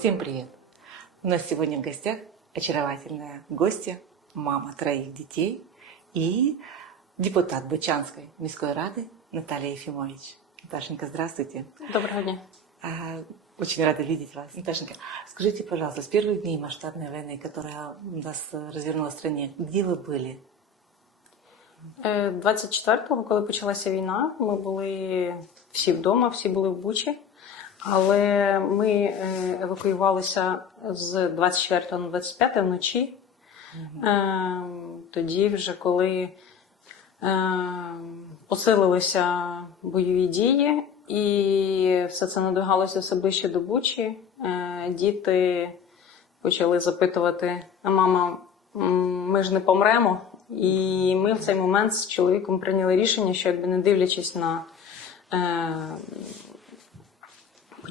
Всем привет! У нас сегодня в гостях очаровательная гостья, мама троих детей и депутат Бучанской міської ради Наталья Ефимович. Наташенька, здравствуйте. Доброго дня. А, Очень рада видеть вас. Наташенька, скажите, пожалуйста, с первых дней масштабной войны, которая у нас э, развернулась в стране, где вы были? Е, 24-го, коли почалася війна, ми були всі вдома, всі були в Бучі. Але ми е, евакуювалися з 24 на 25 вночі. Е, Тоді, вже коли е, посилилися бойові дії, і все це надвигалося все ближче до Бучі, е, діти почали запитувати: мама, ми ж не помремо. І ми в цей момент з чоловіком прийняли рішення, що якби не дивлячись на е,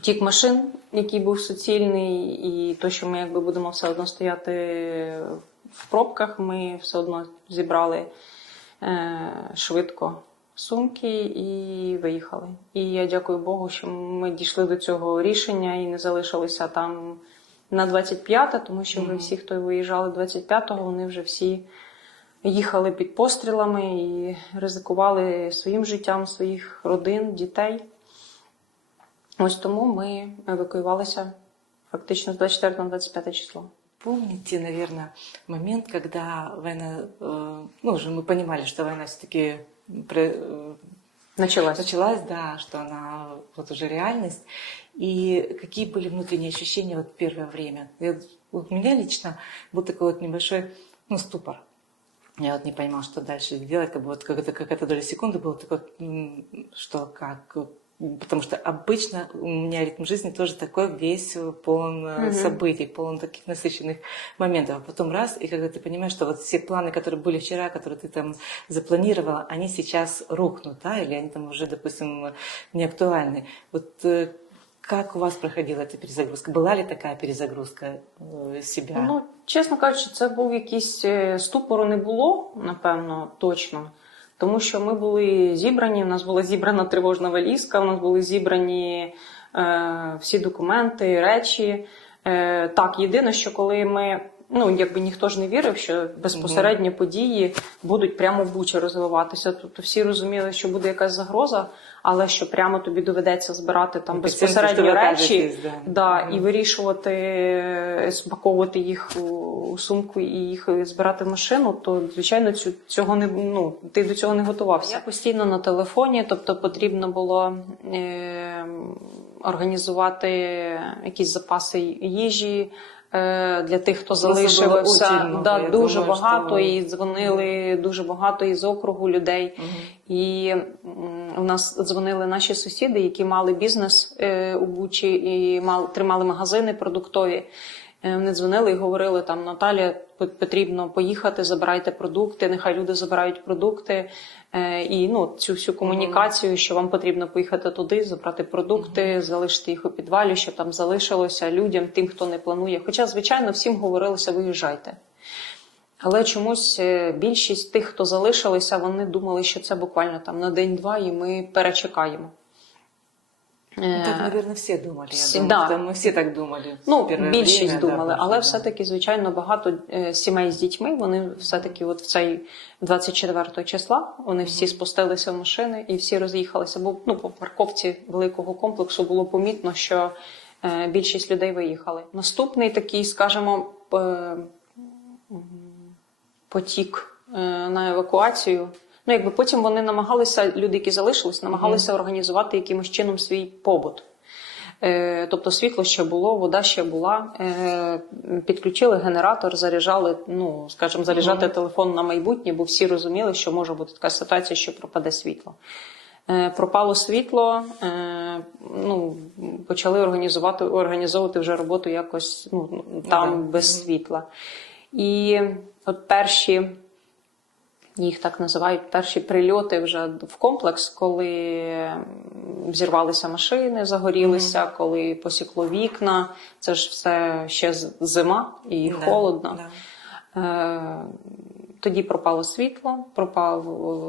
потік машин, який був суцільний, і то, що ми якби будемо все одно стояти в пробках, ми все одно зібрали е, швидко сумки і виїхали. І я дякую Богу, що ми дійшли до цього рішення і не залишилися там на 25-те, тому що вже всі, хто виїжджали 25-го, вони вже всі їхали під пострілами і ризикували своїм життям, своїх родин, дітей. Ось тому ми евакуювалися фактично з 24 на 25 число. Помните, наверное, момент, когда война, э, ну уже мы понимали, что война все-таки Началась. началась, да, что она вот уже реальность. И какие были внутренние ощущения вот первое время? Я- вот у меня лично был такой вот небольшой, ну, ступор. Я вот не понимала, что дальше делать, как бы вот какая-то, какая-то доля секунды было такое, что как, потому что обычно у меня ритм жизни тоже такой весь полон Мгм. событий, полон таких насыщенных моментов. А потом раз, и когда ты понимаешь, что вот все планы, которые были вчера, которые ты там запланировала, они сейчас рухнут, да, или они там уже, допустим, не актуальны. Вот э, как у вас проходила эта перезагрузка? Была ли такая перезагрузка э, себя? Ну, чесно кажучи, це був якийсь ступору не було, напевно, точно. Тому що ми були зібрані, у нас була зібрана тривожна валізка, у нас були зібрані е, всі документи, речі. Е, так, єдине, що коли ми. Ну, якби ніхто ж не вірив, що безпосередньо події будуть прямо в Бучі розвиватися. Тобто всі розуміли, що буде якась загроза, але що прямо тобі доведеться збирати там безпосередньо речі, да. да, Мгм. і вирішувати, спаковувати їх у, у сумку і їх збирати в машину, то звичайно цю- цього не ну ти до цього не готувався. Я постійно на телефоні, тобто потрібно було е, організувати якісь запаси їжі. Е, Для тих, хто залишився, да, дуже думаю, багато, що- і дзвонили дуже багато із округу людей. Мгм. І у нас дзвонили наші сусіди, які мали бізнес е, у Бучі і мали, тримали магазини продуктові. Е, Вони дзвонили і говорили там Наталя, потрібно поїхати, забирайте продукти, нехай люди забирають продукти. Е, І ну, цю всю комунікацію, що вам потрібно поїхати туди, забрати продукти, залишити їх у підвалі, щоб там залишилося людям, тим, хто не планує. Хоча, звичайно, всім говорилося, виїжджайте. Але чомусь е, більшість тих, хто залишилися, вони думали, що це буквально там на день-два, і ми перечекаємо. Е, Так, наверное, все думали. всі- Я думаю, да. мы все так думали. Ну, більшість время, думали, потому але что, все-таки, звичайно, багато е, сімей з дітьми, вони все-таки от в цей 24 числа, вони всі спустилися в машини і всі роз'їхалися. Бо ну, по парковці великого комплексу було помітно, що е, більшість людей виїхали. Наступний такий, скажімо, потік е, на евакуацію. Ну, якби потім вони намагалися, люди, які залишились, намагалися організувати якимось чином свій побут. Е, Тобто світло ще було, вода ще була. Е, Підключили генератор, заряджали, ну скажімо, заряджати телефон на майбутнє, бо всі розуміли, що може бути така ситуація, що пропаде світло. Е, Пропало світло, е, ну, почали організувати, організовувати вже роботу якось ну, там да. без світла. І от перші їх так називають перші прильоти вже в комплекс, коли зірвалися машини, загорілися, коли посікло вікна. Це ж все ще зима і Да, холодно. да. Е, Тоді пропало світло, пропав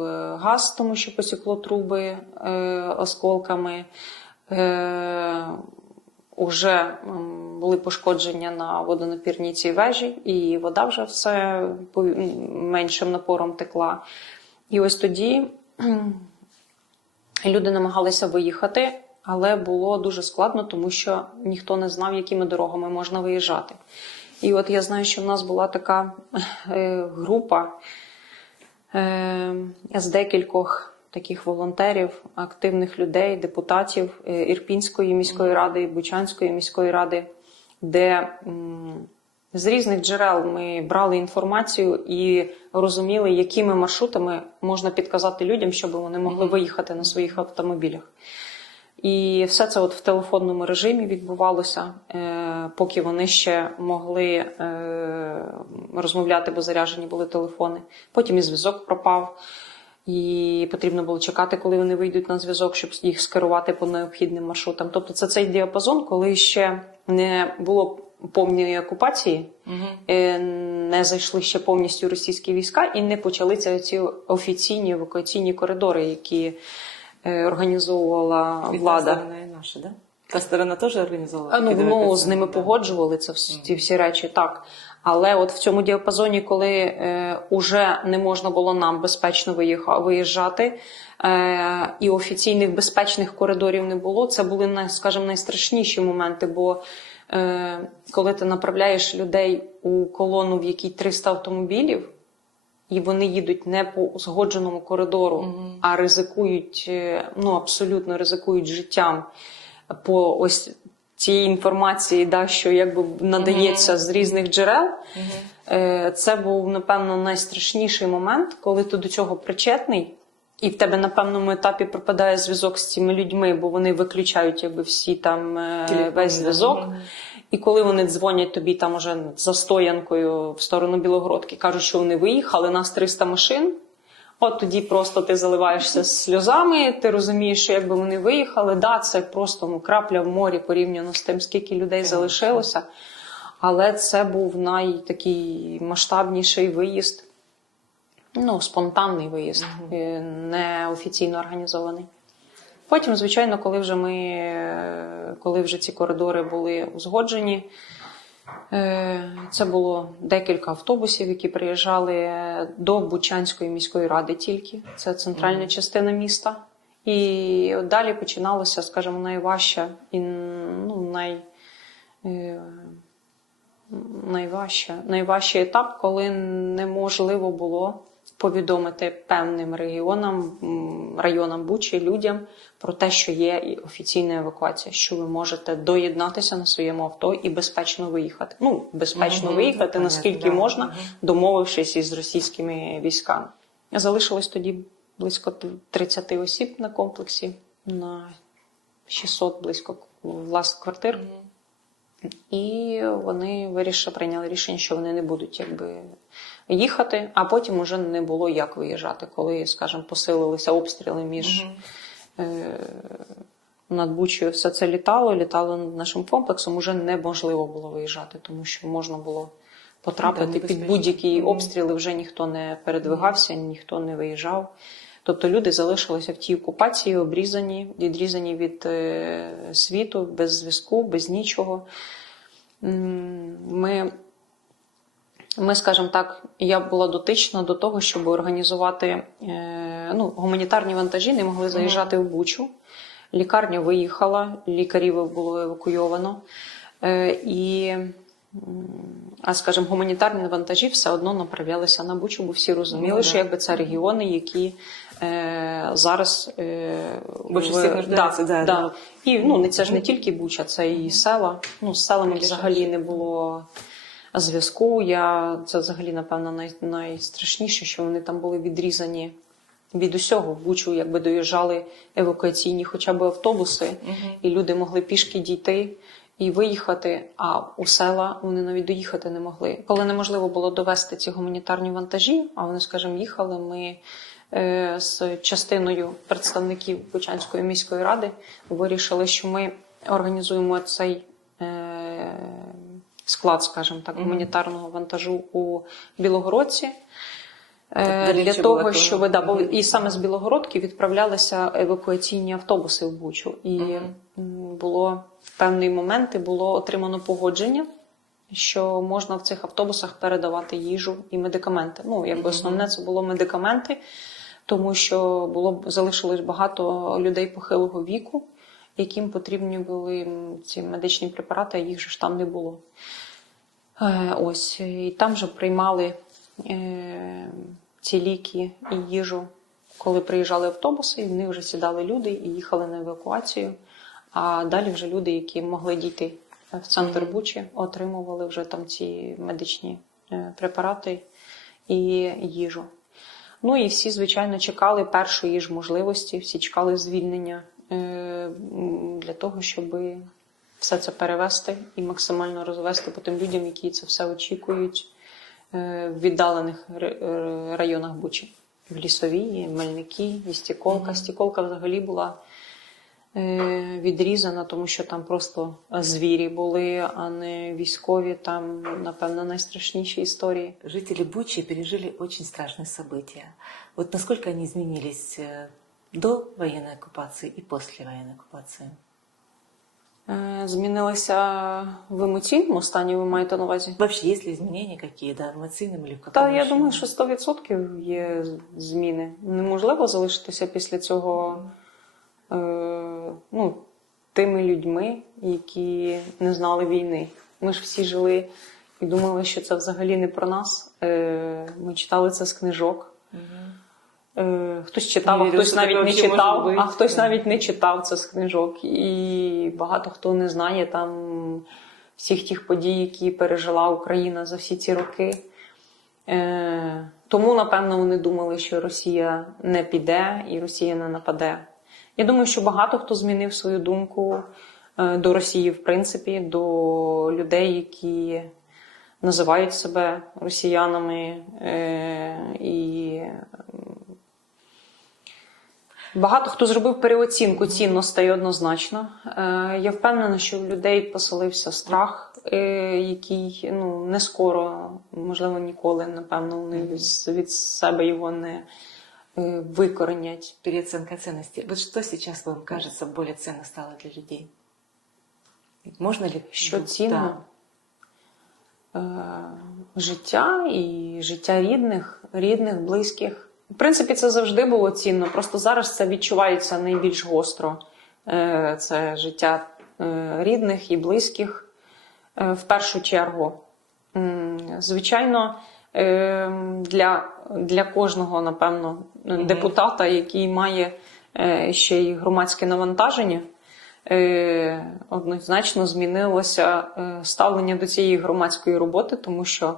е, газ, тому що посікло труби е, осколками. Вже були пошкодження на водонапірній цій вежі, і вода вже все меншим напором текла. І ось тоді люди намагалися виїхати, але було дуже складно, тому що ніхто не знав, якими дорогами можна виїжджати. І от я знаю, що в нас була така е, група е, з декількох таких волонтерів, активних людей, депутатів е, Ірпінської міської ради, Бучанської міської ради, де з різних джерел ми брали інформацію і розуміли, якими маршрутами можна підказати людям, щоб вони могли виїхати на своїх автомобілях. І все це от в телефонному режимі відбувалося, е, поки вони ще могли е, розмовляти, бо заряджені були телефони. Потім і зв'язок пропав, і потрібно було чекати, коли вони вийдуть на зв'язок, щоб їх скерувати по необхідним маршрутам. Тобто, це цей діапазон, коли ще не було повної окупації, е, не зайшли ще повністю російські війська і не почалися ці офіційні евакуаційні коридори, які е, організовувала влада. сторона и наша, да? Та сторона тоже организовала? А, ну, ну, з ними Да. погоджували це всі, ці всі речі, так. Але от в цьому діапазоні, коли е, уже не можна було нам безпечно виїжджати, е, і офіційних безпечних коридорів не було, це були, скажімо, найстрашніші моменти. Бо е, коли ти направляєш людей у колону, в якій 300 автомобілів, і вони їдуть не по узгодженому коридору, а ризикують, е, ну абсолютно ризикують життям по ось цієї інформації, да, що якби надається з різних джерел. Е, Це був, напевно, найстрашніший момент, коли ти до цього причетний, і в тебе на певному етапі пропадає зв'язок з цими людьми, бо вони виключають якби всі там е, Телефони, весь зв'язок. І коли вони дзвонять тобі там уже за стоянкою в сторону Білогородки, кажуть, що вони виїхали, нас 300 машин. От тоді просто ти заливаєшся сльозами, ти розумієш, що якби вони виїхали, да, це просто ну, крапля в морі порівняно з тим, скільки людей залишилося. Але це був найтакий масштабніший виїзд, ну, спонтанний виїзд, е, не офіційно організований. Потім, звичайно, коли вже ми, коли вже ці коридори були узгоджені, це було декілька автобусів, які приїжджали до Бучанської міської ради тільки. Це центральна частина міста. І далі починалося, скажімо, найважче і ну, най, е, найважче, найважчий етап, коли неможливо було повідомити певним регіонам, районам Бучі, людям про те, що є офіційна евакуація, що ви можете доєднатися на своєму авто і безпечно виїхати. Ну, безпечно Мгм, виїхати, понятно, наскільки да. можна, домовившись із російськими військами. Залишилось тоді близько 30 осіб на комплексі, на 600 близько власних квартир. І вони вирішили, прийняли рішення, що вони не будуть якби їхати, а потім уже не було як виїжджати, коли, скажімо, посилилися обстріли між е, над Бучею. Все це літало, літало над нашим комплексом, уже неможливо було виїжджати, тому що можна було потрапити Да, під будь-які обстріли, вже ніхто не передвигався, ніхто не виїжджав. Тобто люди залишилися в тій окупації, обрізані, відрізані від е, світу, без зв'язку, без нічого. Ми, ми, скажімо так, я була дотична до того, щоб організувати е, ну, гуманітарні вантажі, не могли заїжджати в Бучу. Лікарня виїхала, лікарів було евакуйовано. Е, і, а скажімо, гуманітарні вантажі все одно направлялися на Бучу, бо всі розуміли, Ну, що якби це регіони, які е, зараз е, Більше всіх нуждаються, да, да. І ну, не- це ж не тільки Буча, це і села. Ну, з селами взагалі не було зв'язку. Я, це взагалі, напевно, най, найстрашніше, що вони там були відрізані від усього. В Бучу якби доїжджали евакуаційні хоча б автобуси, і люди могли пішки дійти. І виїхати, а у села вони навіть доїхати не могли. Коли неможливо було довести ці гуманітарні вантажі, а вони, скажімо, їхали, ми е, з частиною представників Бучанської міської ради вирішили, що ми організуємо цей е, склад, скажімо так, гуманітарного вантажу у Білогородці. Е, Для того, щоб да, бо і саме з Білогородки відправлялися евакуаційні автобуси в Бучу. І було в певний момент і було отримано погодження, що можна в цих автобусах передавати їжу і медикаменти. Ну, якби основне це було медикаменти, тому що було залишилось багато людей похилого віку, яким потрібні були ці медичні препарати, а їх же ж там не було. Е, Ось і там же приймали е, ці ліки і їжу, коли приїжджали автобуси, і в них вже сідали люди і їхали на евакуацію. А далі вже люди, які могли дійти в центр Бучі, отримували вже там ці медичні е, препарати і їжу. Ну і всі, звичайно, чекали першої ж можливості, всі чекали звільнення для того, щоб все це перевести і максимально розвести по тим людям, які це все очікують е, в віддалених р- е, районах Бучі. В Лісовій, Мельники, і Стіколка. Мгм. Стіколка взагалі була е, відрізана, тому що там просто звірі були, а не військові. Там, напевно, найстрашніші історії. Жители Бучи пережили очень страшные события. Вот насколько они изменились э, до военной оккупации и после военной оккупации? Е, Змінилися в емоційному стані, ви маєте на увазі? Вообще, есть ли изменения какие, да, эмоционным или в каком Та я думаю, що 100% є зміни. Неможливо залишитися після цього е, ну, тими людьми, які не знали війни. Ми ж всі жили і думали, що це взагалі не про нас. Е, ми читали це з книжок. Мгм. Е, Хтось читав, Не а хтось навіть не читав, бути. а хтось навіть не читав це з книжок. І багато хто не знає там всіх тих подій, які пережила Україна за всі ці роки. Е, Тому, напевно, вони думали, що Росія не піде і Росія не нападе. Я думаю, що багато хто змінив свою думку е, до Росії, в принципі, до людей, які називають себе росіянами. І Багато хто зробив переоцінку цінностей однозначно. Е, Я впевнена, що в людей поселився страх, е, який ну не скоро, можливо, ніколи, напевно, вони від, себе його не е, викоренять. Переоценка ценностей. Вот что сейчас вам кажется более ценно стало для людей? Можно ли... Що цінно? Е, Життя і життя рідних, рідних, близьких. В принципі, це завжди було цінно. Просто зараз це відчувається найбільш гостро. Е, Це життя е, рідних і близьких е, в першу чергу. Звичайно, для, для кожного, напевно, депутата, який має ще й громадське навантаження, однозначно змінилося ставлення до цієї громадської роботи, тому що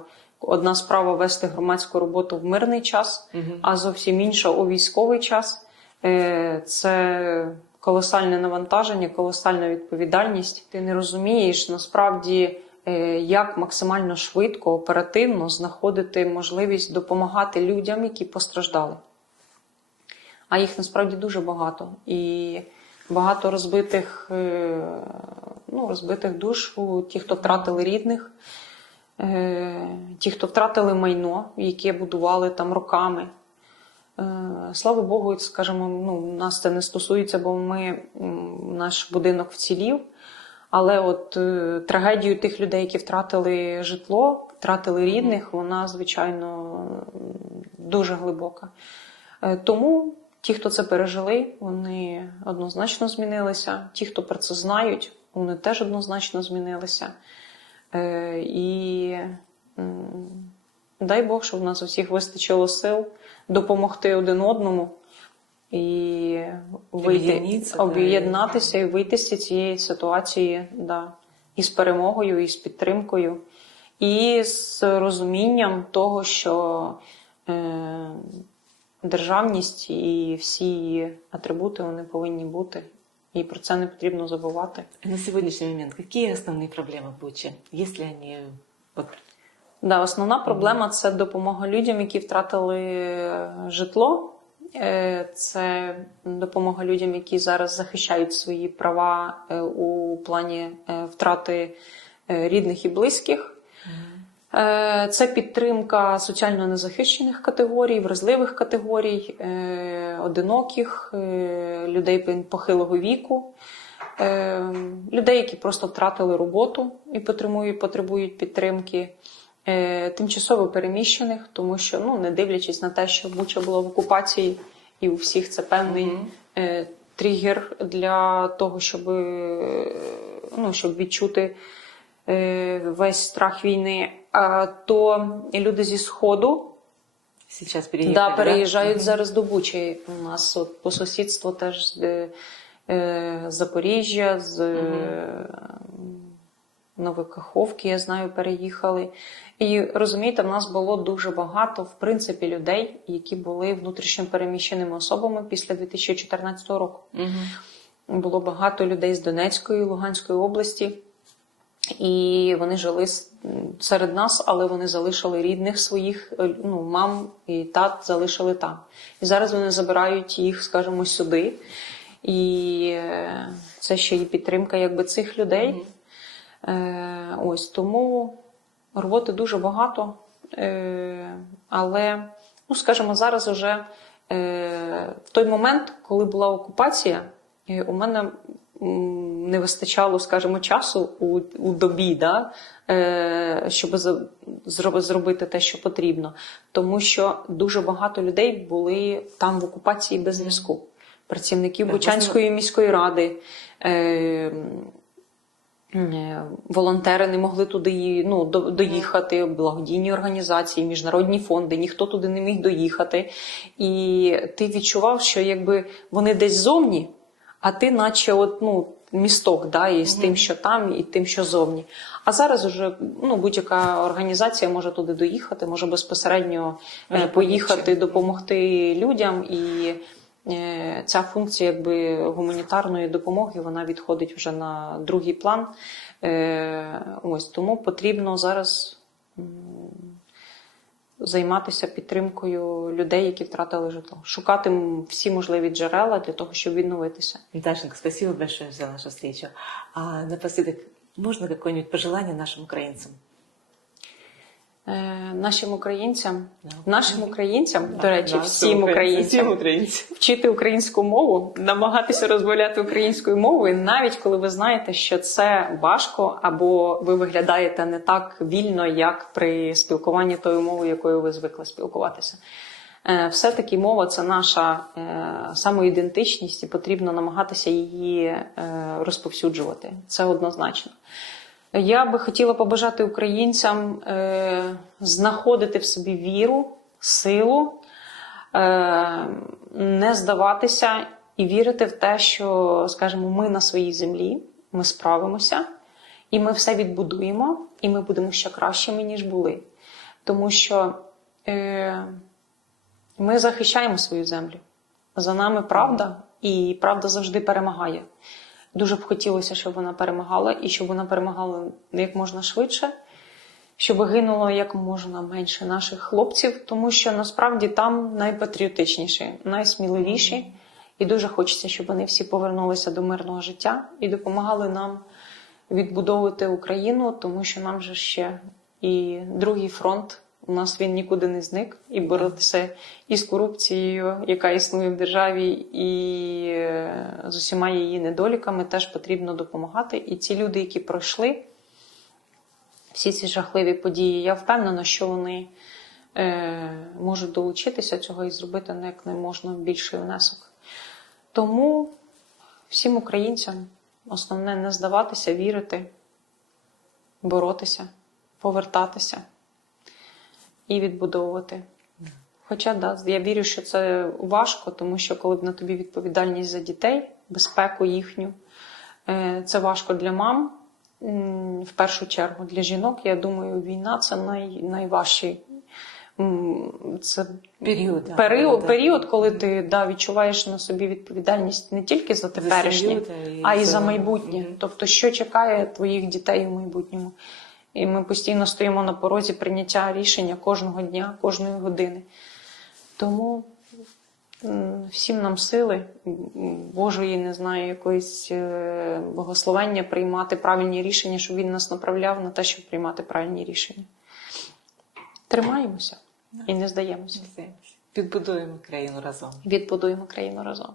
одна справа вести громадську роботу в мирний час, Мгм. а зовсім інша у військовий час. Е, Це колосальне навантаження, колосальна відповідальність. Ти не розумієш насправді, е, як максимально швидко, оперативно знаходити можливість допомагати людям, які постраждали. А їх насправді дуже багато. І багато розбитих, е, ну, розбитих душ у ті, хто втратили рідних, ті, хто втратили майно, яке будували там роками. Е, Слава Богу, скажімо, ну, нас це не стосується, бо ми, наш будинок вцілів. Але от е, трагедію тих людей, які втратили житло, втратили рідних, вона, звичайно, дуже глибока. Е, Тому ті, хто це пережили, вони однозначно змінилися. Ті, хто про це знають, вони теж однозначно змінилися. Е, І дай Бог, щоб в нас усіх вистачило сил допомогти один одному і вийти, об'єднатися і вийти з цієї ситуації да, і з перемогою, і з підтримкою, і з розумінням того, що е, державність і всі її атрибути вони повинні бути. І про це не потрібно забувати. На сегодняшний момент какие основные проблемы в Буче? Есть ли они... Да, основна проблема це допомога людям, які втратили житло. Е, Це допомога людям, які зараз захищають свої права е, у плані е, втрати е, рідних і близьких. Е, Це підтримка соціально незахищених категорій, вразливих категорій, е, одиноких, е, людей похилого віку, людей, які просто втратили роботу і потребують, підтримки, тимчасово переміщених, тому що, ну, не дивлячись на те, що Буча була в окупації, і у всіх це певний е, тригер для того, щоб, ну, щоб відчути весь страх війни, то люди зі Сходу Сейчас переехали, да, переїжджають Мгм. зараз до Бучі. У нас от, по сусідству теж з е, Запоріжжя, з е, Новокаховки, я знаю, переїхали. І розумієте, в нас було дуже багато, в принципі, людей, які були внутрішньо переміщеними особами після 2014 року. Мгм. Було багато людей з Донецької, Луганської області, і вони жили серед нас, але вони залишили рідних своїх, е, ну, мам і тат залишили там. І зараз вони забирають їх, скажімо, сюди. І е, це ще і підтримка якби, цих людей. Е, ось тому роботи дуже багато. Але, ну, скажімо, зараз вже в той момент, коли була окупація, у мене не вистачало, скажімо, часу у, у добі, да, е, щоб зробити те, що потрібно. Тому що дуже багато людей були там в окупації без зв'язку. Працівників Бучанської міської ради. Е, Е, Волонтери не могли туди ну, доїхати, благодійні організації, міжнародні фонди, ніхто туди не міг доїхати. І ти відчував, що якби вони десь зовні, а ти, наче, от, ну, місток, да, і з тим, що там, і тим, що зовні. А зараз уже ну, будь-яка організація може туди доїхати, може безпосередньо е, поїхати, допомогти людям. І е, ця функція якби, гуманітарної допомоги вона відходить вже на другий план. Е, ось тому потрібно зараз займатися підтримкою людей, які втратили житло, шукати всі можливі джерела для того, щоб відновитися. Дашенька, спасибо большое за нашу встречу. А напоследок, можно какое-нибудь пожелание нашим украинцам? Е, нашим українцям, нашим українцям, до речі, всім українцям, вчити українську мову, намагатися розмовляти українською мовою, навіть коли ви знаєте, що це важко, або ви виглядаєте не так вільно, як при спілкуванні тою мовою, якою ви звикли спілкуватися. Е, Все-таки мова це наша е, самоідентичність, і потрібно намагатися її розповсюджувати. Це однозначно. Я би хотіла побажати українцям е, знаходити в собі віру, силу, е, не здаватися і вірити в те, що, скажімо, ми на своїй землі, ми справимося, і ми все відбудуємо, і ми будемо ще кращими, ніж були. Тому що е, ми захищаємо свою землю. За нами правда, і правда завжди перемагає. Дуже б хотілося, щоб вона перемагала, і щоб вона перемагала як можна швидше, щоб гинуло як можна менше наших хлопців, тому що насправді там найпатріотичніші, найсміливіші, і дуже хочеться, щоб вони всі повернулися до мирного життя і допомагали нам відбудовувати Україну, тому що нам же ще і другий фронт. У нас він нікуди не зник, і боротися і з корупцією, яка існує в державі, і е, з усіма її недоліками теж потрібно допомагати. І ці люди, які пройшли всі ці жахливі події, я впевнена, що вони е, можуть долучитися цього і зробити ну, як не можна більший внесок. Тому всім українцям основне не здаватися, вірити, боротися, повертатися і відбудовувати. Хоча да, я вірю, що це важко, тому що коли б на тобі відповідальність за дітей, безпеку їхню, е, це важко для мам. В першу чергу для жінок, я думаю, війна це най, найважчий це Період. період, да. період, коли ти да, відчуваєш на собі відповідальність не тільки за теперішнє, а й за майбутнє. Тобто, що чекає твоїх дітей у майбутньому. І ми постійно стоїмо на порозі прийняття рішення кожного дня, кожної години. Тому всім нам сили, Божої, не знаю, якоїсь е, благословення приймати правильні рішення, щоб він нас направляв на те, щоб приймати правильні рішення. тримаємося і не здаємося. Підбудуємо країну разом. Відбудуємо країну разом.